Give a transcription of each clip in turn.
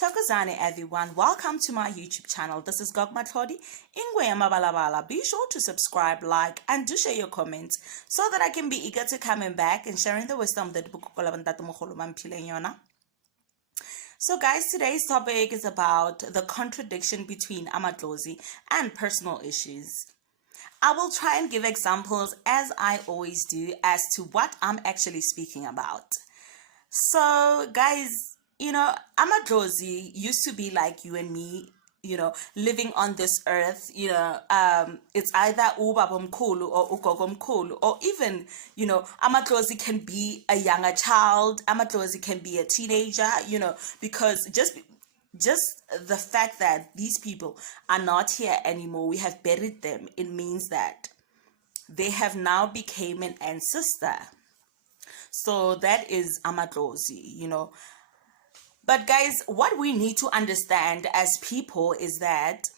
Tokozane everyone, welcome to my YouTube channel. This is amadlozi. Ingwe Mabalabala. Be sure to subscribe, like, and do share your comments so that I can be eager to coming back and sharing the wisdom that So guys, today's topic is about the contradiction between amadlozi and personal issues. I will try and give examples, as I always do, as to what I'm actually speaking about. So guys, amadlozi used to be like you and me, living on this earth. It's either ubabomkhulu or ugogomkhulu, or even, amadlozi can be a younger child, amadlozi can be a teenager, because just the fact that these people are not here anymore, we have buried them, it means that they have now become an ancestor. So that is amadlozi, But guys, what we need to understand as people is that,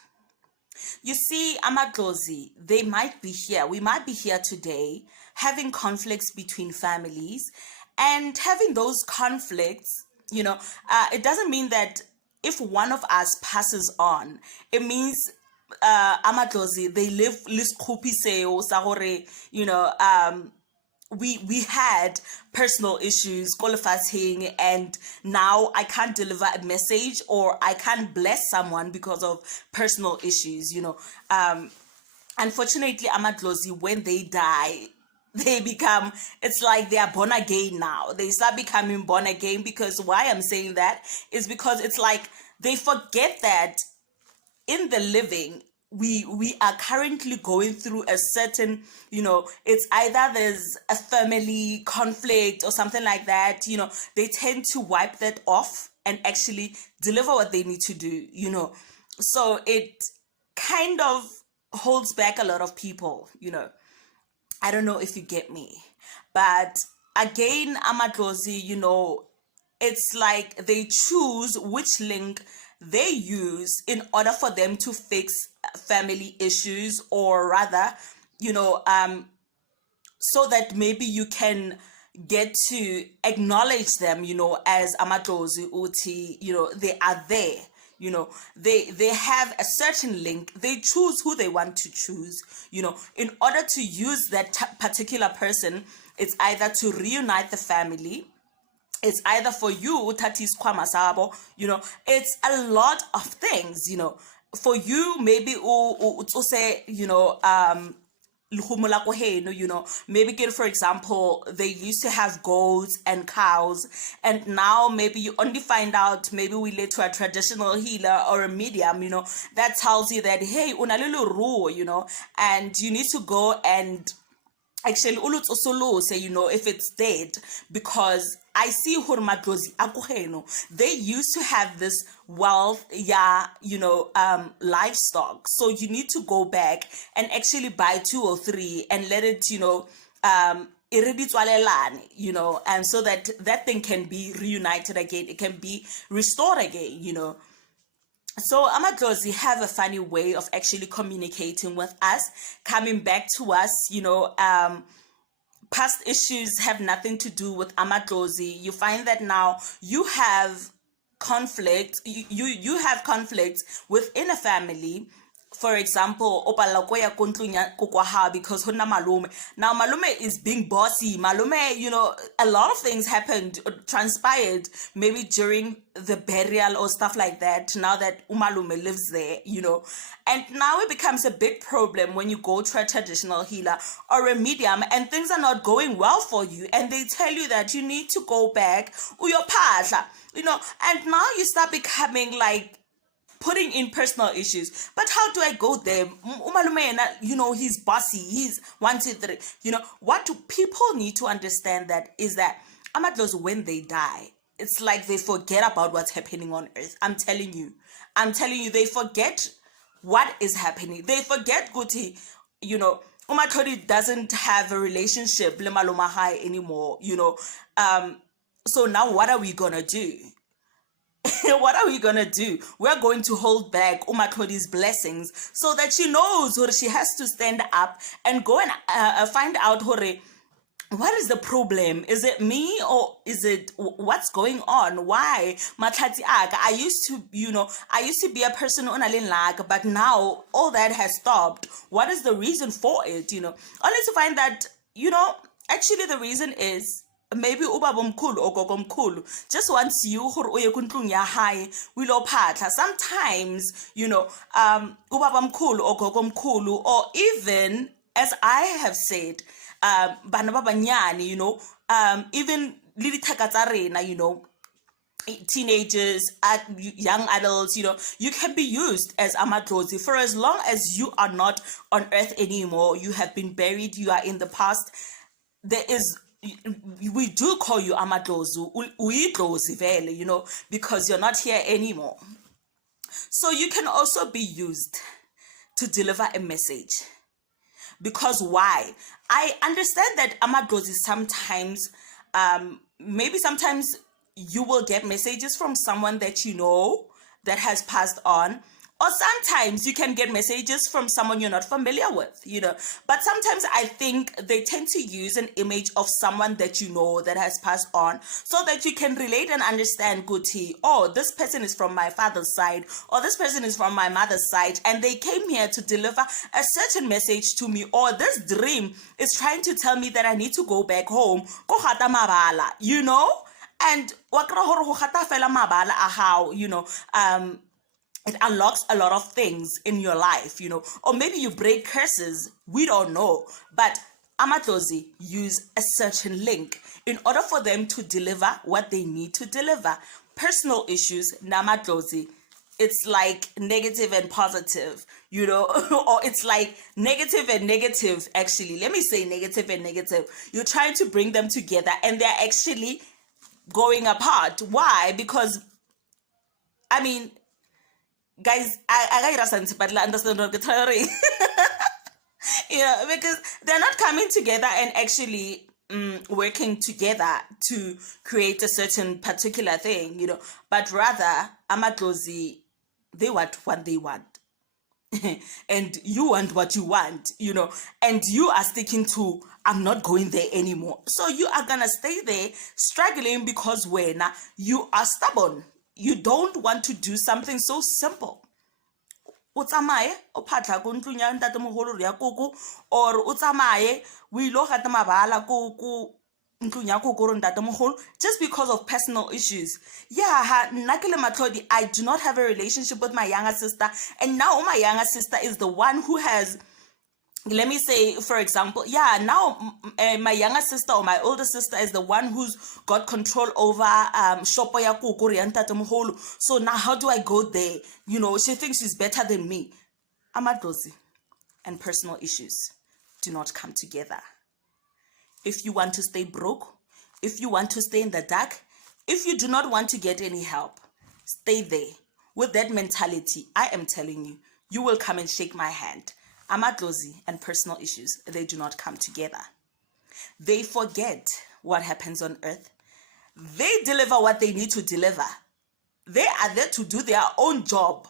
you see, amadlozi, they might be here. We might be here today having conflicts between families, and having those conflicts, it doesn't mean that if one of us passes on, it means amadlozi, they live we had personal issues, and now I can't deliver a message or I can't bless someone because of personal issues. Unfortunately, amadlozi, when they die, they become, it's like they are born again now. They start becoming born again, because why I'm saying that is because it's like they forget that in the living, we are currently going through a certain, it's either there's a family conflict or something like that, they tend to wipe that off and actually deliver what they need to do, So it kind of holds back a lot of people, I don't know if you get me. But again, amadlozi, it's like they choose which link they use in order for them to fix family issues, or rather, so that maybe you can get to acknowledge them, as amadlozi uti, they are there, they have a certain link. They choose who they want to choose, in order to use that particular person. It's either to reunite the family, it's either for you, tatis kwamasabo, it's a lot of things, for you, maybe to say, maybe, for example, they used to have goats and cows, and now maybe you only find out, maybe we led to a traditional healer or a medium, that tells you that, hey, unalulu ruo, and you need to go and actually say, if it's dead, because I see amadlozi they used to have this wealth, livestock. So you need to go back and actually buy 2 or 3 and let it, and so that thing can be reunited again, it can be restored again, So amadlozi have a funny way of actually communicating with us, coming back to us, past issues have nothing to do with amadlozi. You find that now you have conflict, you have conflicts within a family. For example, because now malume is being bossy. Malume, a lot of things happened, transpired, maybe during the burial or stuff like that. Now that umalume lives there, and now it becomes a big problem when you go to a traditional healer or a medium and things are not going well for you, and they tell you that you need to go back uyopahla, and now you start becoming like putting in personal issues. But how do I go there? Umalume, he's bossy, he's 1, 2, 3. What do people need to understand that is that amadlozi, when they die, it's like they forget about what's happening on earth. I'm telling you, they forget what is happening. They forget Guti, umathori doesn't have a relationship le malumahai anymore, so now what are we gonna do? What are we gonna do? We're going to hold back umathori's blessings so that she knows, or she has to stand up and go and find out, what is the problem? Is it me, or is it what's going on? Why matlhatsi aka, I used to be a person on a lag, but now all that has stopped. What is the reason for it? Only to find that actually the reason is maybe ubabomkhulu or gogomkhulu just wants you gore o ye ko ntlong ya hae o ile phatla. Sometimes ubabomkhulu or gogomkhulu, or even as I have said, bana ba banyane, even le dithaka tsa rena, teenagers, young adults, you can be used as amadlozi for as long as you are not on earth anymore. You have been buried, you are in the past. We do call you amadlozi, uyidlozi vele, because you're not here anymore. So you can also be used to deliver a message. Because why? I understand that amadlozi sometimes, maybe sometimes you will get messages from someone that you know that has passed on, or sometimes you can get messages from someone you're not familiar with, But sometimes I think they tend to use an image of someone that you know that has passed on, so that you can relate and understand, Guti, oh, this person is from my father's side, or this person is from my mother's side, and they came here to deliver a certain message to me, or this dream is trying to tell me that I need to go back home, go gata mabala, and wakra hore go gata fela mabala a how, it unlocks a lot of things in your life, or maybe you break curses, we don't know. But amadlozi use a certain link in order for them to deliver what they need to deliver. Personal issues, namadlozi, it's like negative and positive, or it's like negative and negative, actually. Let me say negative and negative. You're trying to bring them together and they're actually going apart. Why? Because, guys, I but understand what I'm because they're not coming together and actually working together to create a certain particular thing, but rather amadlozi, they want what they want. And you want what you want, and you are sticking to, I'm not going there anymore. So you are gonna stay there struggling because when you are stubborn, you don't want to do something so simple. O tsamaye o phatla ko ntlong ya ntatemogolo ya koko, or o tsamaye o ile gata mabala ko ntlong ya koko ro ntatemogolo, just because of personal issues. Yeah, nna ke le Matlodi, I do not have a relationship with my younger sister, and now my younger sister is the one who has, let me say, for example, now my younger sister or my older sister is the one who's got control over shopo ya koko ya ntatemogolo. So now how do I go there? She thinks she's better than me. Amadlozi and personal issues do not come together. If you want to stay broke, if you want to stay in the dark, if you do not want to get any help, stay there. With that mentality, I am telling you, you will come and shake my hand. Amadlozi and personal issues, they do not come together. They forget what happens on earth. They deliver what they need to deliver. They are there to do their own job.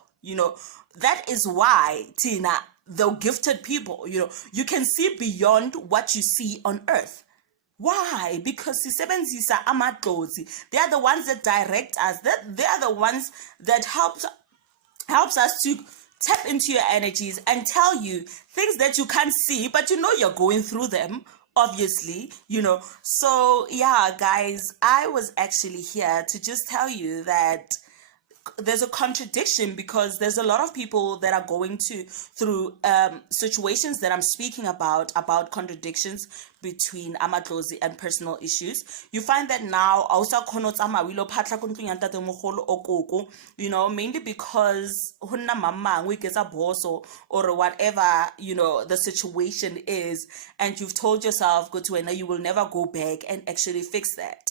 That is why, Tina, the gifted people, you can see beyond what you see on earth. Why? Because sisebenzisa amadlozi. They are the ones that direct us. They are the ones that helps us to tap into your energies and tell you things that you can't see, but you're going through them, obviously, So yeah, guys, I was actually here to just tell you that there's a contradiction, because there's a lot of people that are going through situations that I'm speaking about contradictions between amadlozi and personal issues. You find that now mainly because or whatever the situation is, and you've told yourself, go to you will never go back and actually fix that.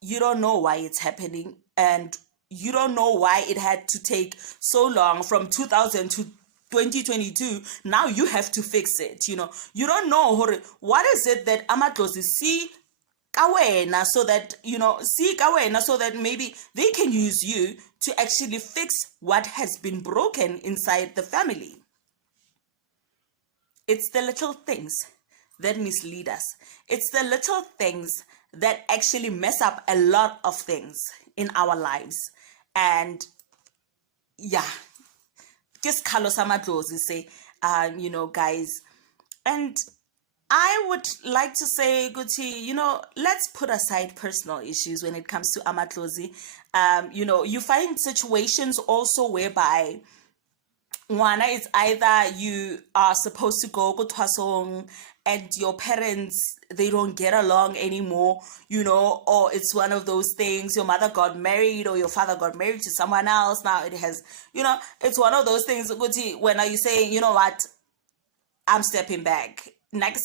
You don't know why it's happening, and you don't know why it had to take so long from 2000 to 2022. Now you have to fix it. You don't know what is it that amadlozi see kawena, so that so that maybe they can use you to actually fix what has been broken inside the family. It's the little things that mislead us. It's the little things that actually mess up a lot of things in our lives. And yeah, just Carlos Amadlozi say, guys, and I would like to say, Guti, let's put aside personal issues when it comes to amadlozi. You find situations also whereby one is either you are supposed to go twasong and your parents, they don't get along anymore, or it's one of those things, your mother got married or your father got married to someone else. Now it has, it's one of those things, Guti, when are you saying, you know what, I'm stepping back. But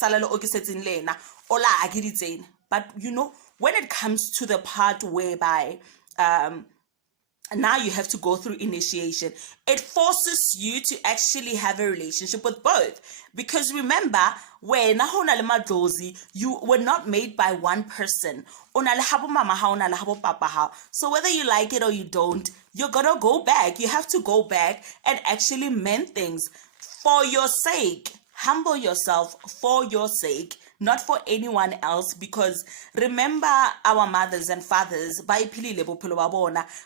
when it comes to the part whereby now you have to go through initiation, it forces you to actually have a relationship with both. Because remember, when you were not made by one person. So whether you like it or you don't, you're gonna go back. You have to go back and actually mend things for your sake. Humble yourself for your sake, not for anyone else, because remember our mothers and fathers,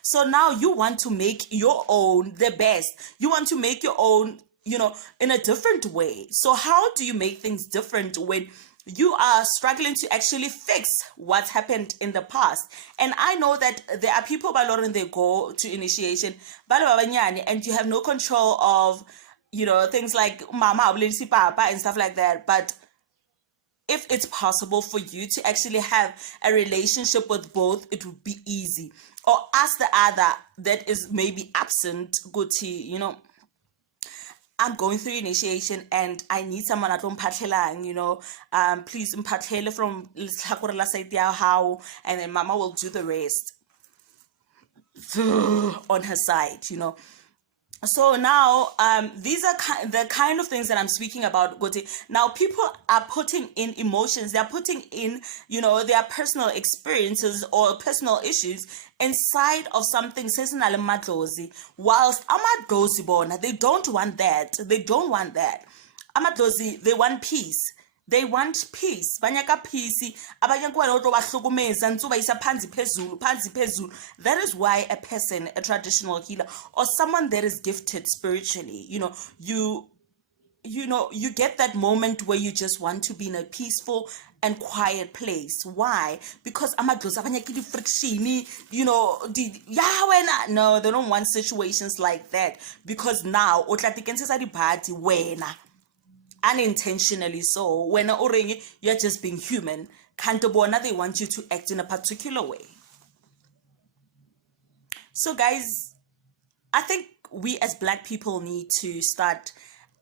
so now you want to make your own the best. You want to make your own, in a different way. So how do you make things different when you are struggling to actually fix what's happened in the past? And I know that there are people they go to initiation, and you have no control of things like mama, papa, and stuff like that. But if it's possible for you to actually have a relationship with both, it would be easy. Or ask the other that is maybe absent, go to, I'm going through initiation and I need someone at home, please mpatlele from how, and then mama will do the rest on her side, So now, these are the kind of things that I'm speaking about. Now, people are putting in emotions. They're putting in, their personal experiences or personal issues inside of something. Whilst amadlozi bona, they don't want that. They don't want that. Amadlozi, they want peace. They want peace. Banyaka peace. That is why a person, a traditional healer, or someone that is gifted spiritually, you get that moment where you just want to be in a peaceful and quiet place. Why? Because friction, no, they don't want situations like that. Because now unintentionally, so when you're just being human, they want you to act in a particular way. So guys, I think we as Black people need to start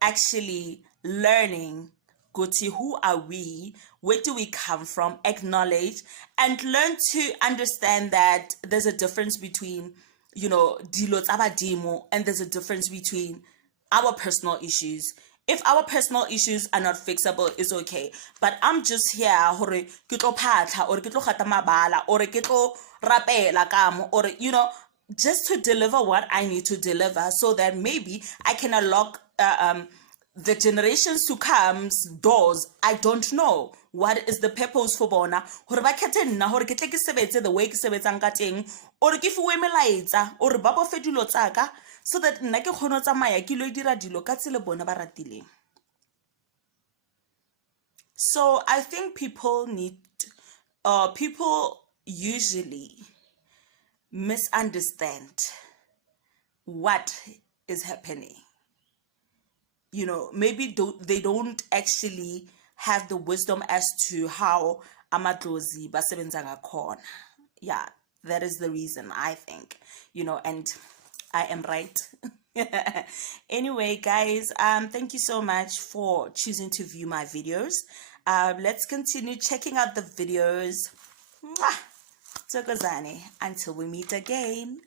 actually learning, who are we, where do we come from, acknowledge and learn to understand that there's a difference between dilot abadimo, and there's a difference between our personal issues. If our personal issues are not fixable, it's okay. But I'm just here hore ke tlo phatla or ke tlo gata mabala or ke tlo rapela kamo, or just to deliver what I need to deliver, so that maybe I can unlock the generations to come's doors. I don't know what is the purpose for bona hore ba khethe nna hore ke tle ke sebetse the way ke sebetsang ka teng, or ke fiwe melaetsa or ba bo fe dilo tsaka, so that nna ke kgone tsamaya ke lo dira dilo ka tsela bona ba ratileng. So I think people usually misunderstand what is happening. Maybe they don't actually have the wisdom as to how amadlozi basebenza ngakhona. Yeah, that is the reason, I think, and I am right. Anyway, guys, thank you so much for choosing to view my videos. Let's continue checking out the videos. Mwah! Until we meet again.